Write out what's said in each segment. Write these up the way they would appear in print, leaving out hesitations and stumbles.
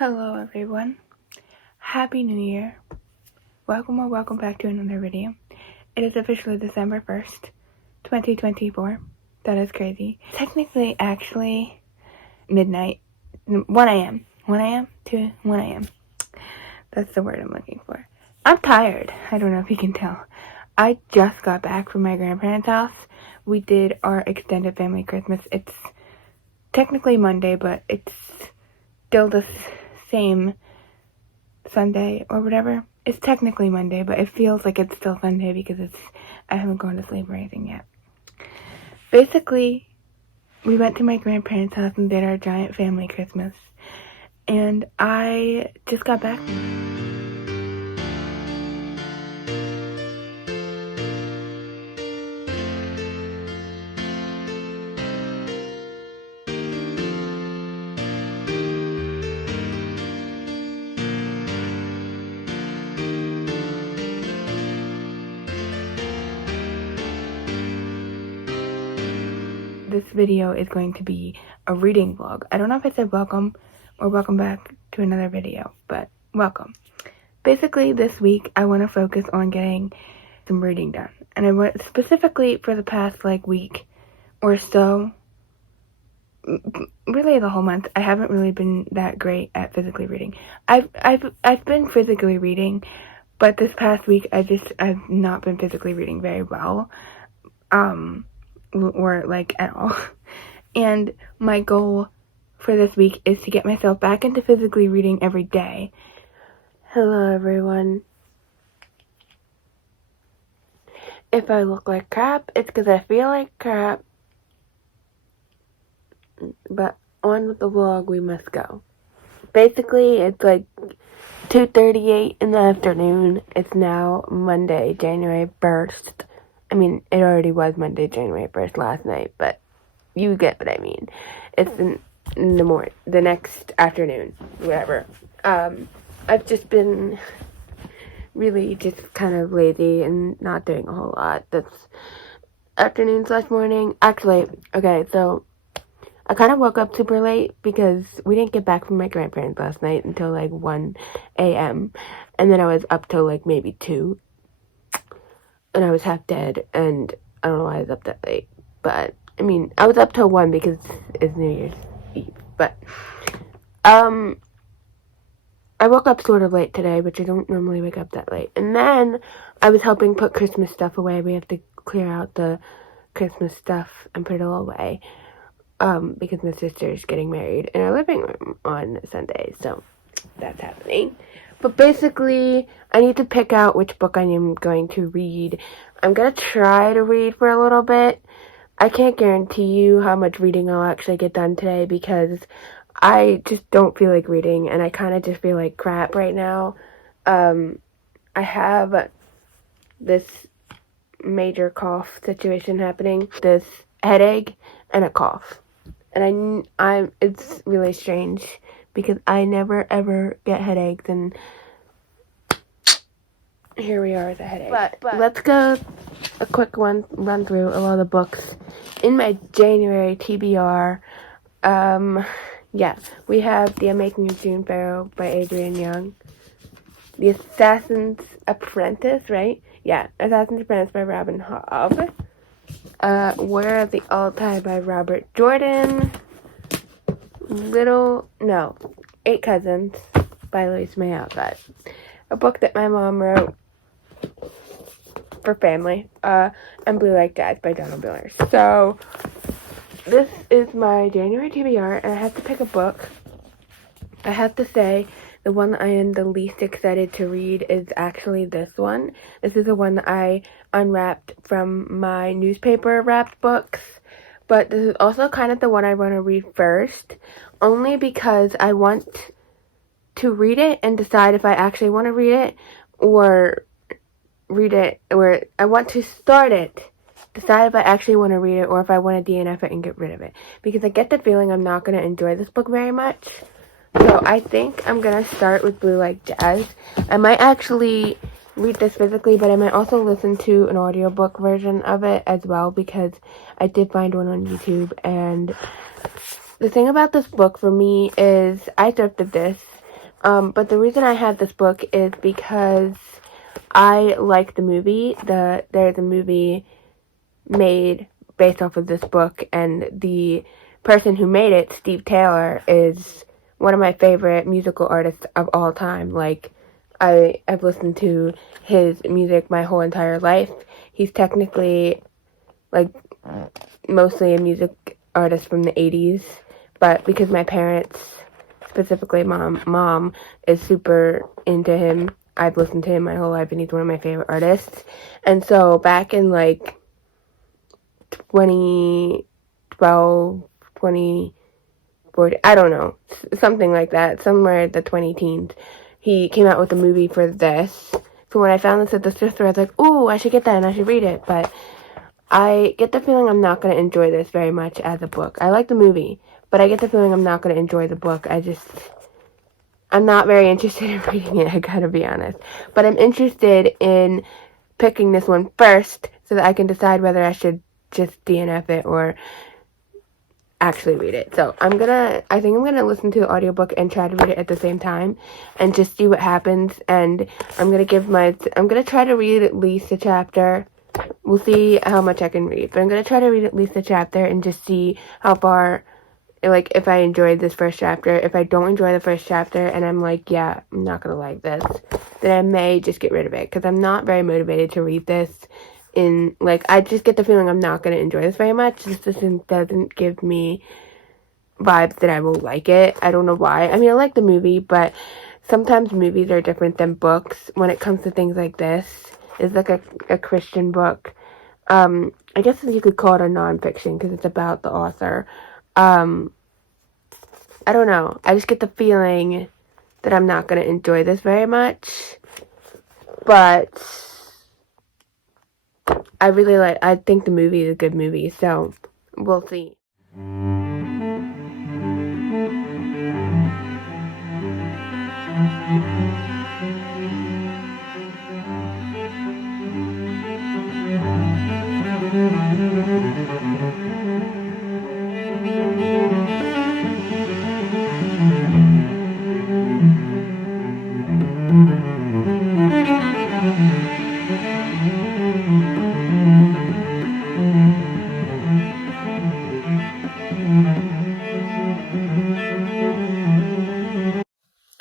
Hello everyone. Happy New Year. Welcome back to another video. It is officially December 1st, 2024. That is crazy. Technically, actually, midnight. 1 a.m. 1 a.m. to 1 a.m. That's the word I'm looking for. I'm tired. I don't know if you can tell. I just got back from my grandparents' house. We did our extended family Christmas. It's technically Monday, but it's still the same Sunday or whatever. It's technically Monday, but it feels like it's still Sunday because I haven't gone to sleep or anything yet. Basically, we went to my grandparents' house and did our giant family Christmas. And I just got back. This video is going to be a reading vlog. I don't know if I said welcome or welcome back to another video, but welcome. Basically, this week I want to focus on getting some reading done. And I want specifically for the past week or so, really the whole month, I haven't really been that great at physically reading. I've been physically reading, but this past week I've not been physically reading very well. Or at all. And my goal for this week is to get myself back into physically reading every day. Hello everyone. If I look like crap, it's because I feel like crap. But on with the vlog, we must go. Basically, it's 2:38 in the afternoon. It's now Monday, January 1st. I mean, it already was Monday, January 1st last night, but you get what I mean. It's in the morning, the next afternoon, whatever. I've just been really just kind of lazy and not doing a whole lot this afternoon/morning. Actually, okay, so I kind of woke up super late because we didn't get back from my grandparents last night until 1 a.m. And then I was up till maybe 2. And I was half dead, and I don't know why I was up that late. But, I mean, I was up till 1 because it's New Year's Eve. But, I woke up sort of late today, which I don't normally wake up that late. And then I was helping put Christmas stuff away. We have to clear out the Christmas stuff and put it all away. Because my sister's getting married in our living room on Sunday. So, that's happening. But basically, I need to pick out which book I am going to read. I'm going to try to read for a little bit. I can't guarantee you how much reading I'll actually get done today because I just don't feel like reading and I kind of just feel like crap right now. I have this major cough situation happening, this headache and a cough. And it's really strange because I never ever get headaches, and here we are with a headache. But let's go a quick run through of all the books in my January TBR. Yeah, we have The Unmaking of June Farrow by Adrienne Young. The Assassin's Apprentice, right? Yeah, Assassin's Apprentice by Robin Hobb. Where Are the All-Time by Robert Jordan. Eight Cousins by Louise May Alcott. A book that my mom wrote for family. And Blue Like Jazz by Donald Miller. So, this is my January TBR, and I have to pick a book. I have to say, the one I am the least excited to read is actually this one. This is the one that I unwrapped from my newspaper wrapped books. But this is also kind of the one I want to read first. Only because I want to read it and decide if I actually want to read it. Or I want to start it. Decide if I actually want to read it or if I want to DNF it and get rid of it. Because I get the feeling I'm not going to enjoy this book very much. So I think I'm going to start with Blue Like Jazz. I might actually read this physically, but I might also listen to an audiobook version of it as well because I did find one on YouTube. And the thing about this book for me is I thrifted this But the reason I had this book is because I like the movie. There's a movie made based off of this book, and the person who made it, Steve Taylor, is one of my favorite musical artists of all time. Like, I've listened to his music my whole entire life. He's technically, like, mostly a music artist from the 80s, but because my parents, specifically mom is super into him, I've listened to him my whole life, and he's one of my favorite artists. And so back in, like, 2012, 2014, I don't know, something like that, somewhere in the 20 teens, he came out with a movie for this. So when I found this at the thrift store, I was like, ooh, I should get that and I should read it. But I get the feeling I'm not going to enjoy this very much as a book. I like the movie, but I get the feeling I'm not going to enjoy the book. I'm not very interested in reading it, I gotta be honest. But I'm interested in picking this one first so that I can decide whether I should just DNF it or actually read it. So I think I'm gonna listen to the audiobook and try to read it at the same time and just see what happens. And I'm gonna try to read at least a chapter. We'll see how much I can read, but I'm gonna try to read at least a chapter and just see how far, like, if I enjoyed this first chapter. If I don't enjoy the first chapter and I'm like, yeah, I'm not gonna like this, then I may just get rid of it, because I'm not very motivated to read this. I just get the feeling I'm not gonna enjoy this very much. This doesn't give me vibes that I will like it. I don't know why. I mean, I like the movie, but sometimes movies are different than books when it comes to things like this. It's like a Christian book. I guess you could call it a nonfiction because it's about the author. I don't know. I just get the feeling that I'm not going to enjoy this very much. But I think the movie is a good movie, so we'll see.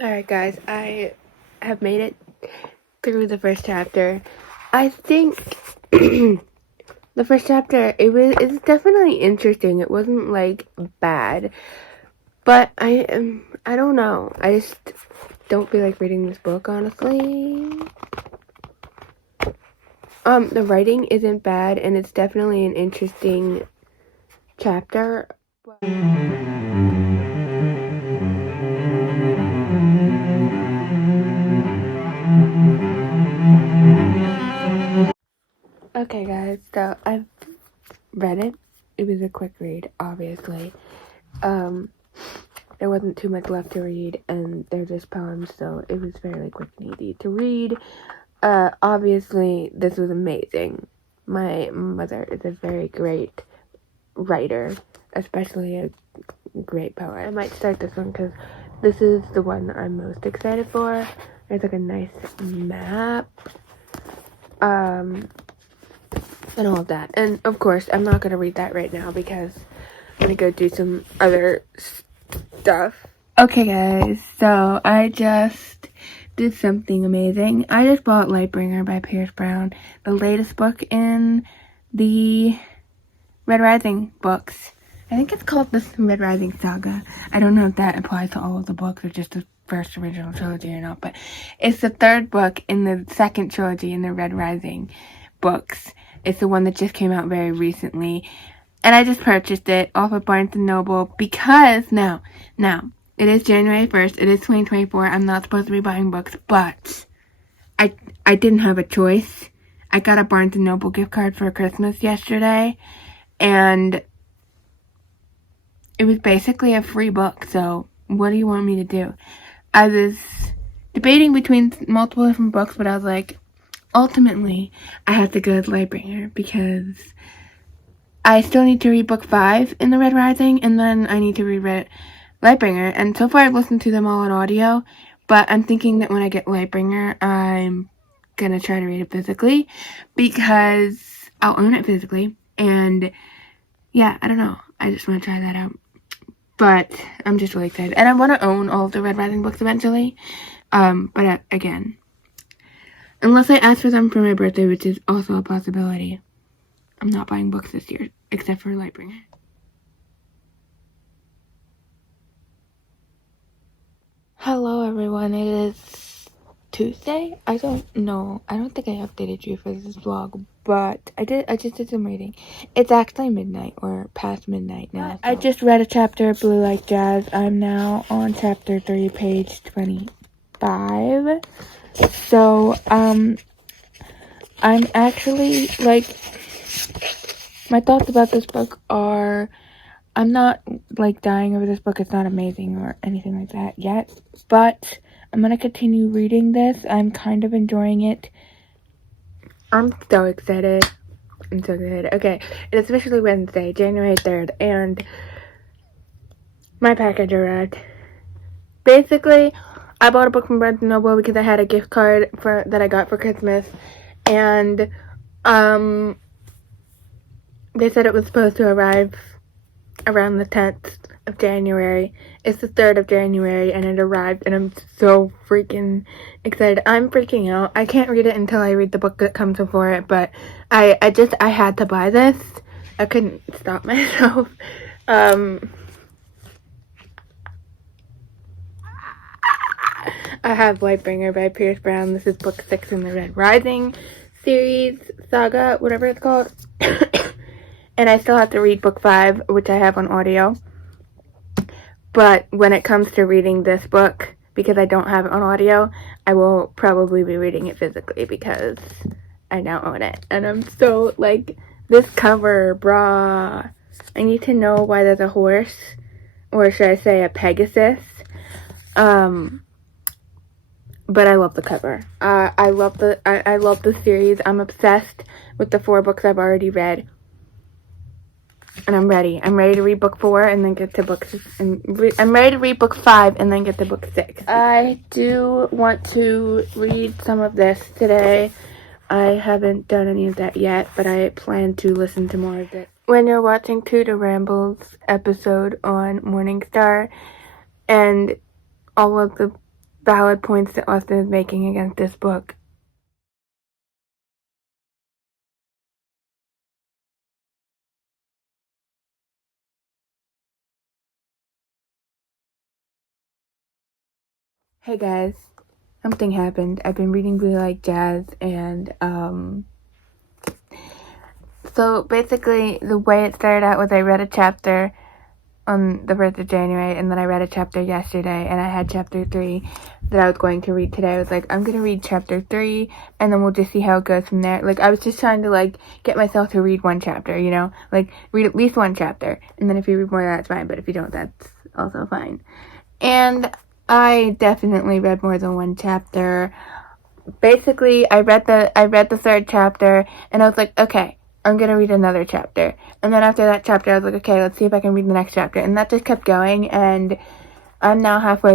Alright guys, I have made it through the first chapter. I think the first chapter, it's definitely interesting. It wasn't like bad, but I don't know. I just don't feel like reading this book, honestly. The writing isn't bad, and it's definitely an interesting chapter. Okay guys, so I've read it. It was a quick read, obviously. There wasn't too much left to read, and they're just poems, so it was fairly quick and easy to read. Obviously, this was amazing. My mother is a very great writer, especially a great poet. I might start this one because this is the one that I'm most excited for. There's like a nice map, and all of that. And of course, I'm not going to read that right now because I'm going to go do some other stuff. Okay guys, so I just did something amazing. I just bought Lightbringer by Pierce Brown, the latest book in the Red Rising books. I think it's called the Red Rising Saga. I don't know if that applies to all of the books or just the first original trilogy or not, but it's the third book in the second trilogy in the Red Rising books. It's the one that just came out very recently. And I just purchased it off of Barnes & Noble because now, it is January 1st. It is 2024. I'm not supposed to be buying books, but I didn't have a choice. I got a Barnes & Noble gift card for Christmas yesterday, and it was basically a free book, so what do you want me to do? I was debating between multiple different books, but I was like, ultimately, I have to go to Lightbringer because I still need to read book 5 in the Red Rising, and then I need to read Lightbringer, and so far I've listened to them all on audio, But I'm thinking that when I get Lightbringer, I'm gonna try to read it physically because I'll own it physically. And yeah, I don't know. I just want to try that out. But I'm just really excited. And I want to own all of the Red Rising books eventually. But again, unless I ask for them for my birthday, which is also a possibility, I'm not buying books this year, except for Lightbringer. Hello everyone, it is Tuesday? I don't know. I don't think I updated you for this vlog, but I just did some reading. It's actually midnight, or past midnight now. So. I just read a chapter of Blue Like Jazz. I'm now on chapter 3, page 25. So, I'm actually, like, my thoughts about this book are, I'm not, like, dying over this book. It's not amazing or anything like that yet, but I'm going to continue reading this. I'm kind of enjoying it. I'm so excited. I'm so excited. Okay, it is officially Wednesday, January 3rd, and my package arrived. Basically, I bought a book from Barnes & Noble because I had a gift card that I got for Christmas, and they said it was supposed to arrive around the 10th of January. It's the 3rd of January, and it arrived, and I'm so freaking excited. I'm freaking out. I can't read it until I read the book that comes before it, but I had to buy this. I couldn't stop myself. I have Lightbringer by Pierce Brown. This is book 6 in the Red Rising series, saga, whatever it's called. And I still have to read book 5, which I have on audio. But when it comes to reading this book, because I don't have it on audio, I will probably be reading it physically because I now own it. And I'm so, like, this cover, brah. I need to know why there's a horse, or should I say a Pegasus. But I love the cover. I love the series. I'm obsessed with the 4 books I've already read. And I'm ready. I'm ready to read book 4 and then get to book 6. I'm ready to read book 5 and then get to book 6. I do want to read some of this today. I haven't done any of that yet, but I plan to listen to more of it. When you're watching Tudor Rambles episode on Morningstar and all of the valid points that Austin is making against this book, hey guys, something happened. I've been reading Blue Like Jazz, and so basically the way it started out was I read a chapter on the 1st of January, and then I read a chapter yesterday, and I had chapter 3 that I was going to read today. I was like, I'm gonna read chapter 3, and then we'll just see how it goes from there. Like, I was just trying to, like, get myself to read one chapter, you know? Like, read at least one chapter, and then if you read more, that's fine, but if you don't, that's also fine. And I definitely read more than one chapter. Basically, I read the 3rd chapter, and I was like, okay, I'm gonna read another chapter. And then after that chapter, I was like, okay, let's see if I can read the next chapter. And that just kept going, and I'm now a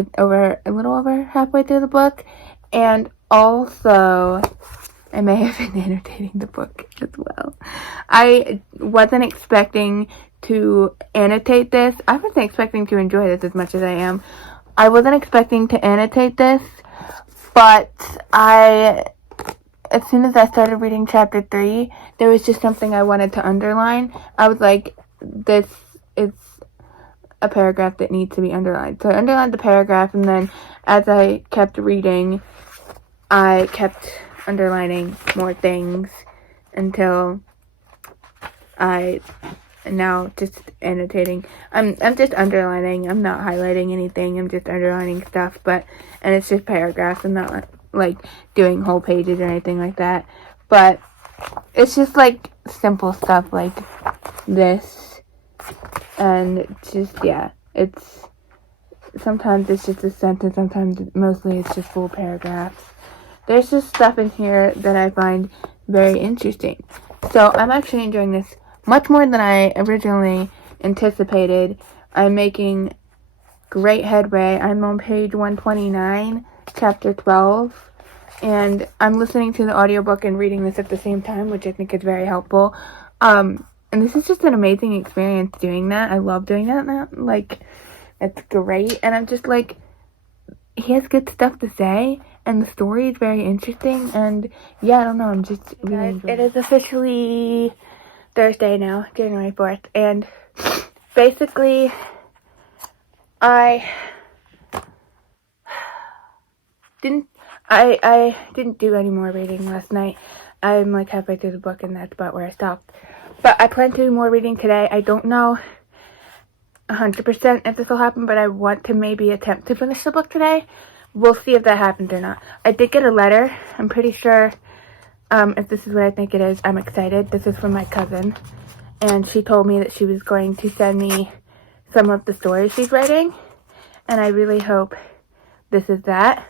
little over halfway through the book. And also, I may have been annotating the book as well. I wasn't expecting to annotate this. I wasn't expecting to enjoy this as much as I am. I wasn't expecting to annotate this, but as soon as I started reading chapter 3, there was just something I wanted to underline. I was like, this is a paragraph that needs to be underlined. So I underlined the paragraph, and then as I kept reading, I kept underlining more things until I now just annotating. I'm just underlining. I'm not highlighting anything. I'm just underlining stuff, and it's just paragraphs. I'm not like doing whole pages or anything like that, but it's just like simple stuff like this, and just, yeah, sometimes it's just a sentence, mostly it's just full paragraphs. There's just stuff in here that I find very interesting, so I'm actually enjoying this much more than I originally anticipated. I'm making great headway. I'm on page 129, chapter 12, and I'm listening to the audiobook and reading this at the same time, which I think is very helpful. And this is just an amazing experience doing that. I love doing that now. Like, it's great. And I'm just like, he has good stuff to say, and the story is very interesting. And yeah, I don't know. I'm just really enjoying it. It is officially Thursday now, January 4th. And basically, I didn't do any more reading last night. I'm like halfway through the book, and that's about where I stopped. But I plan to do more reading today. I don't know 100% if this will happen, but I want to maybe attempt to finish the book today. We'll see if that happens or not. I did get a letter. I'm pretty sure, if this is what I think it is, I'm excited. This is from my cousin, and she told me that she was going to send me some of the stories she's writing, and I really hope this is that.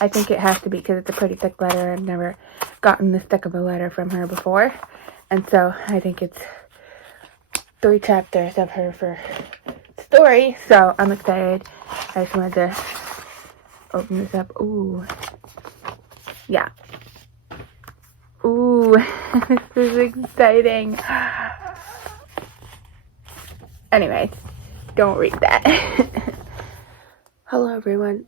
I think it has to be because it's a pretty thick letter. I've never gotten this thick of a letter from her before. And so I think it's 3 chapters of her for story. So I'm excited. I just wanted to open this up. Ooh. Yeah. Ooh. This is exciting. Anyways, don't read that. Hello, everyone.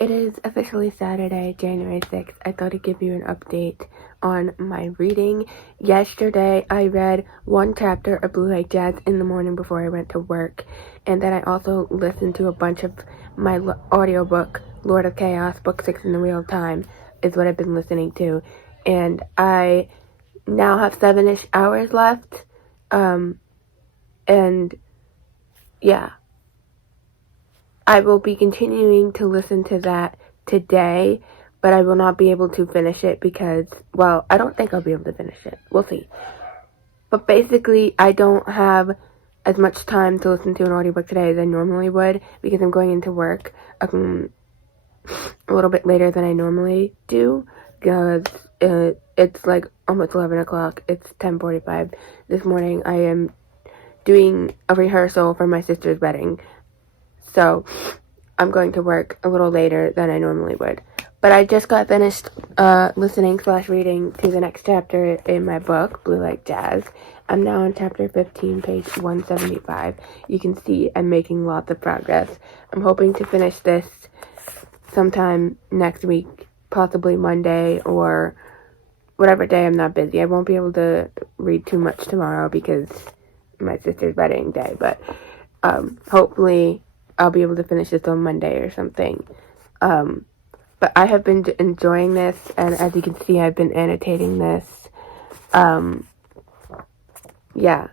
It is officially Saturday, January 6th. I thought I'd give you an update on my reading. Yesterday, I read 1 chapter of Blue Like Jazz in the morning before I went to work. And then I also listened to a bunch of my audiobook, Lord of Chaos, Book 6 in the Real Time, is what I've been listening to. And I now have 7-ish hours left. And yeah. I will be continuing to listen to that today, but I will not be able to finish it because, well, I don't think I'll be able to finish it. We'll see. But basically, I don't have as much time to listen to an audiobook today as I normally would because I'm going into work a little bit later than I normally do because it's like almost 11 o'clock. It's 10:45 this morning. I am doing a rehearsal for my sister's wedding. So, I'm going to work a little later than I normally would. But I just got finished listening/reading to the next chapter in my book, Blue Like Jazz. I'm now on chapter 15, page 175. You can see I'm making lots of progress. I'm hoping to finish this sometime next week, possibly Monday or whatever day I'm not busy. I won't be able to read too much tomorrow because my sister's wedding day, but hopefully I'll be able to finish this on Monday or something. But I have been enjoying this, and as you can see, I've been annotating this. Yeah.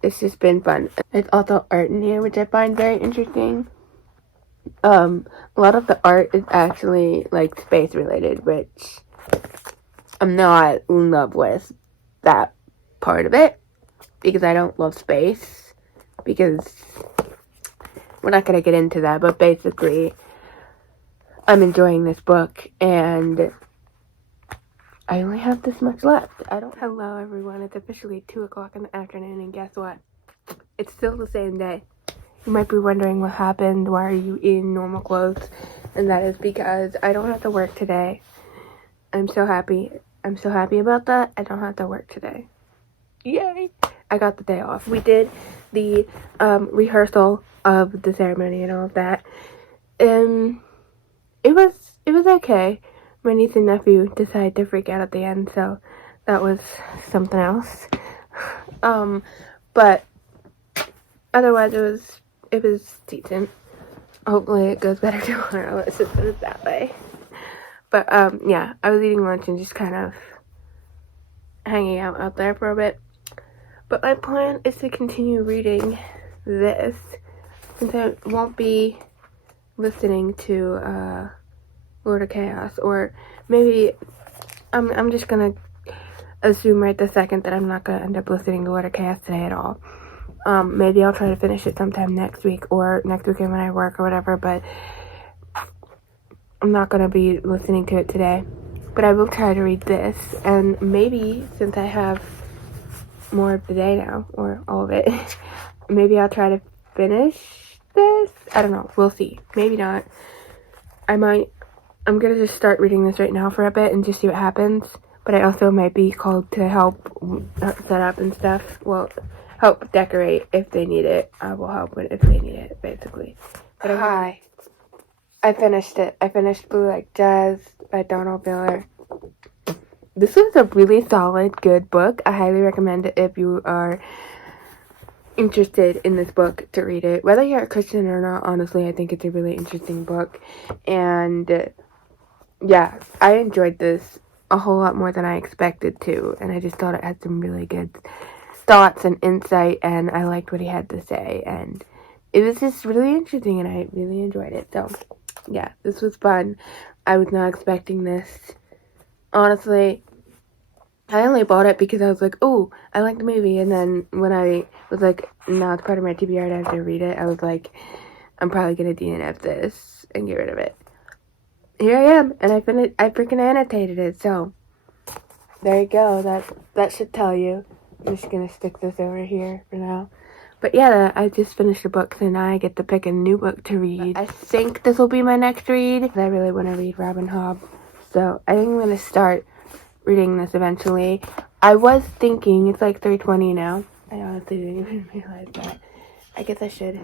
It's just been fun. There's also art in here, which I find very interesting. A lot of the art is actually, like, space-related, which I'm not in love with that part of it, because I don't love space, because we're not going to get into that, but basically, I'm enjoying this book, and I only have this much left. Hello, everyone. It's officially 2 o'clock in the afternoon, and guess what? It's still the same day. You might be wondering what happened. Why are you in normal clothes? And that is because I don't have to work today. I'm so happy. I'm so happy about that. I don't have to work today. Yay! I got the day off. We did the rehearsal of the ceremony and all of that. It was okay. My niece and nephew decided to freak out at the end, so that was something else. But otherwise it was decent. Hopefully it goes better tomorrow. Let's just put it that way. But yeah, I was eating lunch and just kind of hanging out there for a bit. But my plan is to continue reading this since I won't be listening to Lord of Chaos, or maybe I'm just gonna assume right this second that I'm not gonna end up listening to Lord of Chaos today at all. Maybe I'll try to finish it sometime next week or next weekend when I work or whatever, but I'm not gonna be listening to it today. But I will try to read this, and maybe since I have more of the day now, or all of it, maybe I'll try to finish this. I don't know. We'll see. Maybe not. I'm gonna just start reading this right now for a bit and just see what happens. But I also might be called to help set up and stuff. Well, help decorate if they need it. I will help if they need it, basically. But hi. I finished it. I finished Blue Like Jazz by Donald Miller. This was a really solid, good book. I highly recommend it if you are interested in this book to read it. Whether you're a Christian or not, honestly, I think it's a really interesting book. And yeah, I enjoyed this a whole lot more than I expected to. And I just thought it had some really good thoughts and insight. And I liked what he had to say. And it was just really interesting and I really enjoyed it. So yeah, this was fun. I was not expecting this. Honestly, I only bought it because I was like, oh, I like the movie. And then when I was like, no, it's part of my TBR, I have to read it, I was like, I'm probably going to DNF this and get rid of it. Here I am, and I freaking annotated it, so there you go. That should tell you. I'm just going to stick this over here for now. But yeah, I just finished the book, so now I get to pick a new book to read. I think this will be my next read. I really want to read Robin Hobb, so I think I'm going to start reading this eventually. I was thinking, it's like 3:20 now. I honestly didn't even realize that. I guess I should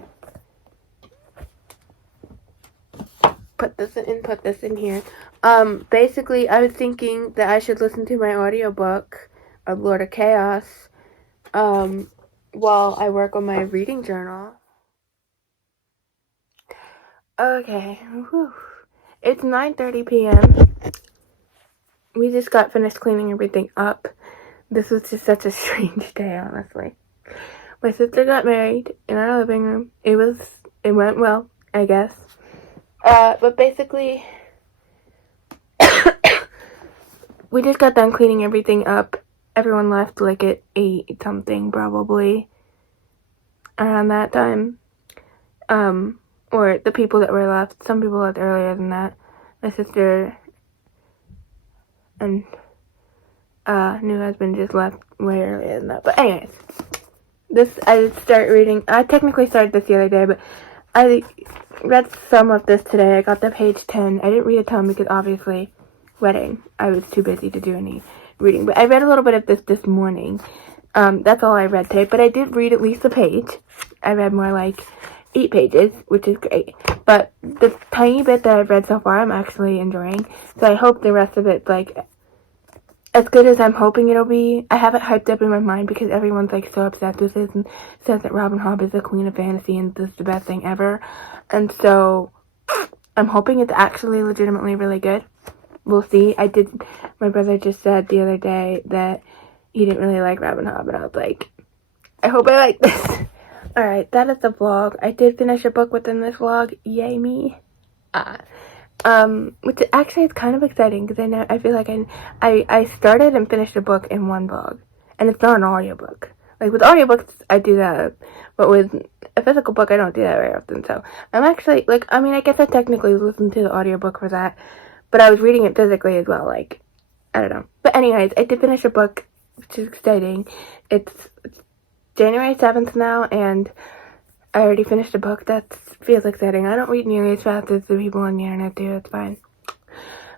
put this in here. Basically, I was thinking that I should listen to my audiobook of Lord of Chaos, while I work on my reading journal. Okay, whew. It's 9:30 p.m. We just got finished cleaning everything up. This was just such a strange day, honestly. My sister got married in our living room. It went well, I guess. But basically, we just got done cleaning everything up. Everyone left like at 8 something, probably. Around that time. Or the people that were left. Some people left earlier than that. My sister and new husband just left way earlier than that. But anyways, I technically started this the other day, but I read some of this today. I got to page 10. I didn't read a ton because obviously wedding. I was too busy to do any reading. But I read a little bit of this morning. That's all I read today. But I did read at least a page. I read more like 8 pages, which is great. But the tiny bit that I've read so far, I'm actually enjoying. So I hope the rest of it's like as good as I'm hoping it'll be. I have it hyped up in my mind because everyone's like so obsessed with this and says that Robin Hobb is the queen of fantasy and this is the best thing ever. And so I'm hoping it's actually legitimately really good. We'll see. My brother just said the other day that he didn't really like Robin Hobb, and I was like, I hope I like this. Alright, that is the vlog. I did finish a book within this vlog. Yay me. Which actually is kind of exciting because I feel like I started and finished a book in one vlog, and it's not an audiobook. Like with audiobooks, I do that, but with a physical book, I don't do that very often. So I'm actually like, I mean, I guess I technically listened to the audiobook for that, but I was reading it physically as well. Like, I don't know. But anyways, I did finish a book, which is exciting. It's January 7th now, and I already finished a book. That feels exciting. I don't read nearly as fast as the people on the internet do. It's fine.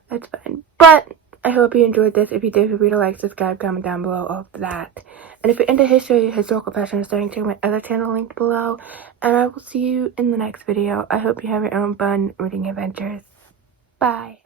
That's fine. But I hope you enjoyed this. If you did, feel free to like, subscribe, comment down below, all of that. And if you're into history, historical fashion, or starting, check my other channel linked below. And I will see you in the next video. I hope you have your own fun reading adventures. Bye.